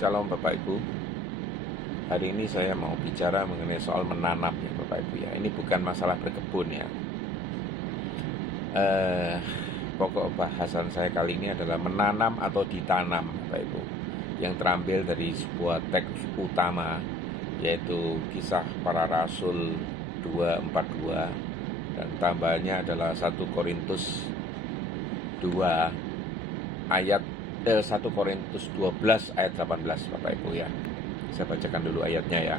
Shalom Bapak Ibu. Hari ini saya mau bicara mengenai soal menanam ya Bapak Ibu ya. Ini bukan masalah berkebun ya. Pokok bahasan saya kali ini adalah menanam atau ditanam Bapak Ibu, yang terambil dari sebuah teks utama, yaitu Kisah Para Rasul 2:42, dan tambahannya adalah 1 Korintus 2 ayat 1 Korintus 12 ayat 18 Bapak Ibu ya. Saya bacakan dulu ayatnya ya.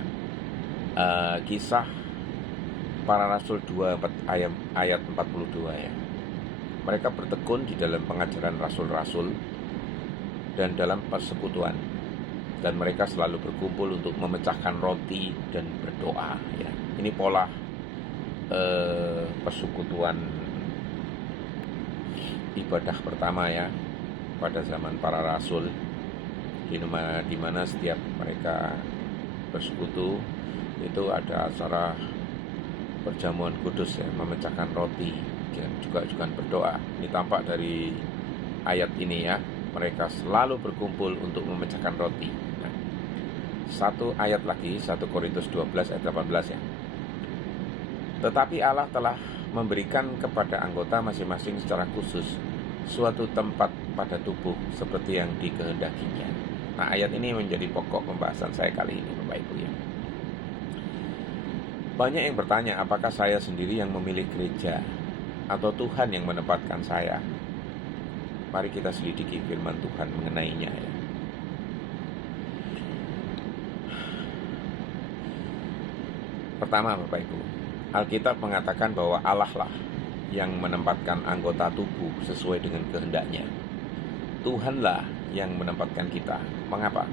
Kisah Para Rasul 2 ayat 42 ya. Mereka bertekun di dalam pengajaran rasul-rasul dan dalam persekutuan, dan mereka selalu berkumpul untuk memecahkan roti dan berdoa ya. Ini pola persekutuan ibadah pertama ya pada zaman para rasul, di mana setiap mereka bersekutu itu ada acara perjamuan kudus ya, memecahkan roti dan juga berdoa. Ini tampak dari ayat ini ya, mereka selalu berkumpul untuk memecahkan roti. Nah, satu ayat lagi, 1 Korintus 12 ayat 18 ya. Tetapi Allah telah memberikan kepada anggota masing-masing secara khusus suatu tempat pada tubuh seperti yang dikehendakinya. Nah, ayat ini menjadi pokok pembahasan saya kali ini Bapak Ibu ya. Banyak yang bertanya, apakah saya sendiri yang memilih gereja atau Tuhan yang menempatkan saya? Mari kita selidiki firman Tuhan mengenainya ya. Pertama Bapak Ibu, Alkitab mengatakan bahwa Allah lah yang menempatkan anggota tubuh sesuai dengan kehendaknya. Tuhanlah yang menempatkan kita. Mengapa?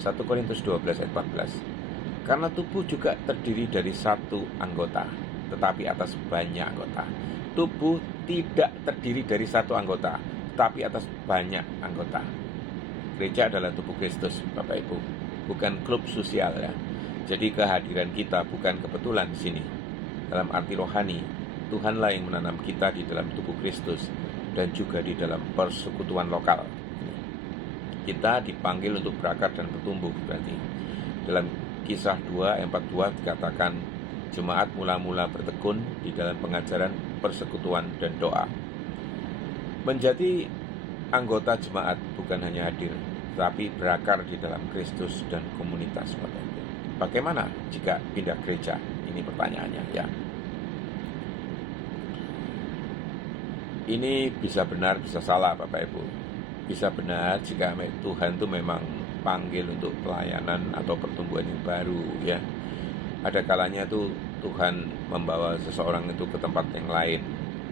1 Korintus 12 ayat 14. Karena tubuh juga terdiri dari satu anggota, tetapi atas banyak anggota. Tubuh tidak terdiri dari satu anggota, tetapi atas banyak anggota. Gereja adalah tubuh Kristus, Bapak Ibu, bukan klub sosial ya. Jadi kehadiran kita bukan kebetulan di sini. Dalam arti rohani, Tuhanlah yang menanam kita di dalam tubuh Kristus dan juga di dalam persekutuan lokal. Kita dipanggil untuk berakar dan bertumbuh berarti. Dalam Kisah 2 ayat 42 dikatakan, jemaat mula-mula bertekun di dalam pengajaran, persekutuan, dan doa. Menjadi anggota jemaat bukan hanya hadir, tapi berakar di dalam Kristus dan komunitas. Bagaimana jika pindah gereja? Ini pertanyaannya ya. Ini bisa benar, bisa salah Bapak Ibu. Bisa benar jika Tuhan itu memang panggil untuk pelayanan atau pertumbuhan yang baru ya. Ada kalanya tuh Tuhan membawa seseorang itu ke tempat yang lain,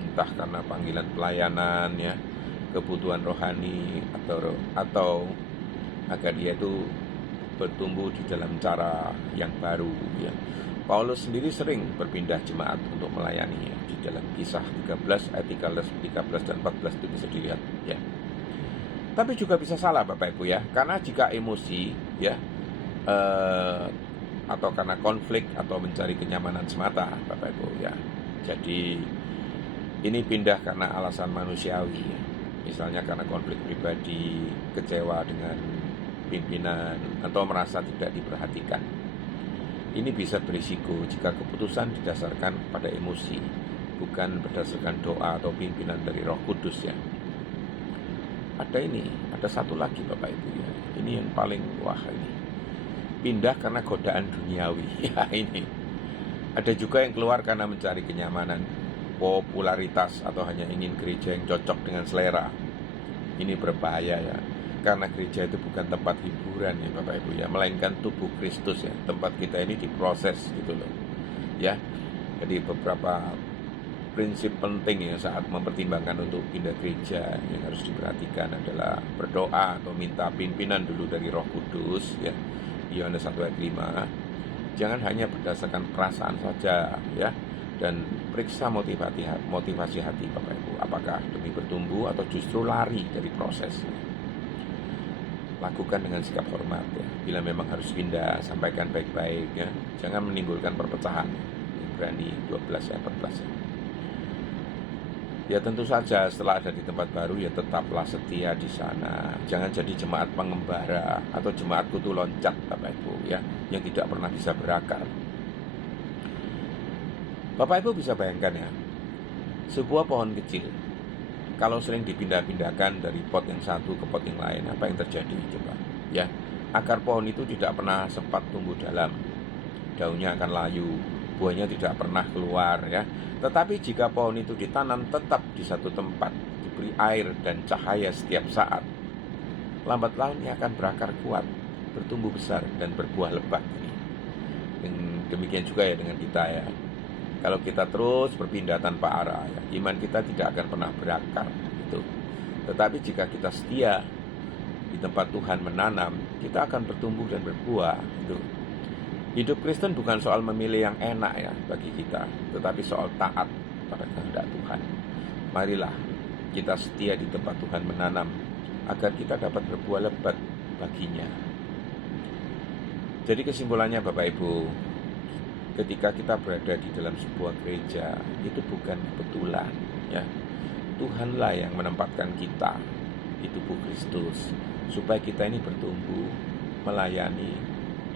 entah karena panggilan pelayanan ya, kebutuhan rohani, atau agar dia itu bertumbuh di dalam cara yang baru ya. Paulus sendiri sering berpindah jemaat untuk melayani ya. Di dalam Kisah 13 ayat 13 dan 14 itu bisa dilihat ya. Tapi juga bisa salah Bapak Ibu ya, karena jika emosi ya, atau karena konflik atau mencari kenyamanan semata Bapak Ibu ya. Jadi ini pindah karena alasan manusiawi ya. Misalnya karena konflik pribadi, kecewa dengan pimpinan, atau merasa tidak diperhatikan. Ini bisa berisiko jika keputusan didasarkan pada emosi, bukan berdasarkan doa atau pimpinan dari Roh Kudus ya. Ada satu lagi Bapak Ibu ya. Ini yang paling wah ini. Pindah karena godaan duniawi. Ya ini. Ada juga yang keluar karena mencari kenyamanan, popularitas, atau hanya ingin gereja yang cocok dengan selera. Ini berbahaya ya. Karena gereja itu bukan tempat hiburan ya Bapak Ibu ya, melainkan tubuh Kristus ya. Tempat kita ini diproses gitu loh. Ya. Jadi beberapa prinsip penting ya saat mempertimbangkan untuk pindah gereja yang harus diperhatikan adalah berdoa atau minta pimpinan dulu dari Roh Kudus ya. Yohanes 1 ayat 5. Jangan hanya berdasarkan perasaan saja ya, dan periksa motivasi hati Bapak Ibu, apakah demi bertumbuh atau justru lari dari proses. Lakukan dengan sikap hormat ya. Bila memang harus pindah, sampaikan baik-baik ya. Jangan menimbulkan perpecahan. Ibrani 12 ayat 14 ya. Ya tentu saja setelah ada di tempat baru ya tetaplah setia di sana. Jangan jadi jemaat pengembara atau jemaat kutu loncat Bapak Ibu ya, yang tidak pernah bisa berakar. Bapak Ibu bisa bayangkan ya, sebuah pohon kecil kalau sering dipindah-pindahkan dari pot yang satu ke pot yang lain, apa yang terjadi coba? Ya, akar pohon itu tidak pernah sempat tumbuh dalam. Daunnya akan layu, buahnya tidak pernah keluar ya. Tetapi jika pohon itu ditanam tetap di satu tempat, diberi air dan cahaya setiap saat, lambat laun ia akan berakar kuat, bertumbuh besar dan berbuah lebat. Demikian juga ya dengan kita ya. Kalau kita terus berpindah tanpa arah, ya, iman kita tidak akan pernah berakar. Gitu. Tetapi jika kita setia di tempat Tuhan menanam, kita akan bertumbuh dan berbuah. Gitu. Hidup Kristen bukan soal memilih yang enak ya bagi kita, tetapi soal taat pada kehendak Tuhan. Marilah kita setia di tempat Tuhan menanam, agar kita dapat berbuah lebat baginya. Jadi kesimpulannya Bapak Ibu, ketika kita berada di dalam sebuah gereja, itu bukan kebetulan ya. Tuhanlah yang menempatkan kita di tubuh Kristus, supaya kita ini bertumbuh, melayani,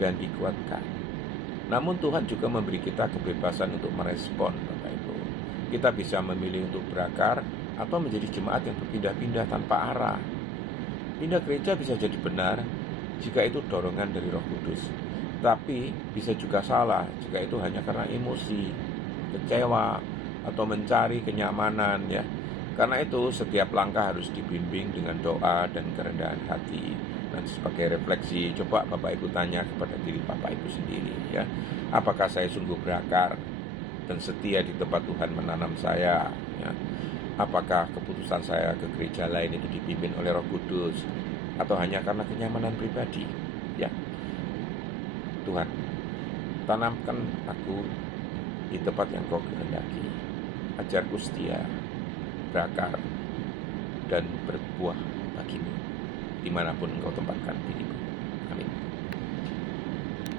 dan dikuatkan. Namun Tuhan juga memberi kita kebebasan untuk merespon Bapak Ibu. Kita bisa memilih untuk berakar atau menjadi jemaat yang berpindah-pindah tanpa arah. Pindah gereja bisa jadi benar jika itu dorongan dari Roh Kudus. Tapi bisa juga salah jika itu hanya karena emosi, kecewa, atau mencari kenyamanan ya. Karena itu setiap langkah harus dibimbing dengan doa dan kerendahan hati. Dan sebagai refleksi, coba Bapak Ibu tanya kepada diri Bapak Ibu sendiri ya. Apakah saya sungguh berakar dan setia di tempat Tuhan menanam saya ya? Apakah keputusan saya ke gereja lain itu dipimpin oleh Roh Kudus atau hanya karena kenyamanan pribadi ya? Tuhan, tanamkan aku di tempat yang Kau kehendaki. Ajarku setia, berakar, dan berbuah bagimu dimanapun Engkau tempatkan diriku. Amin.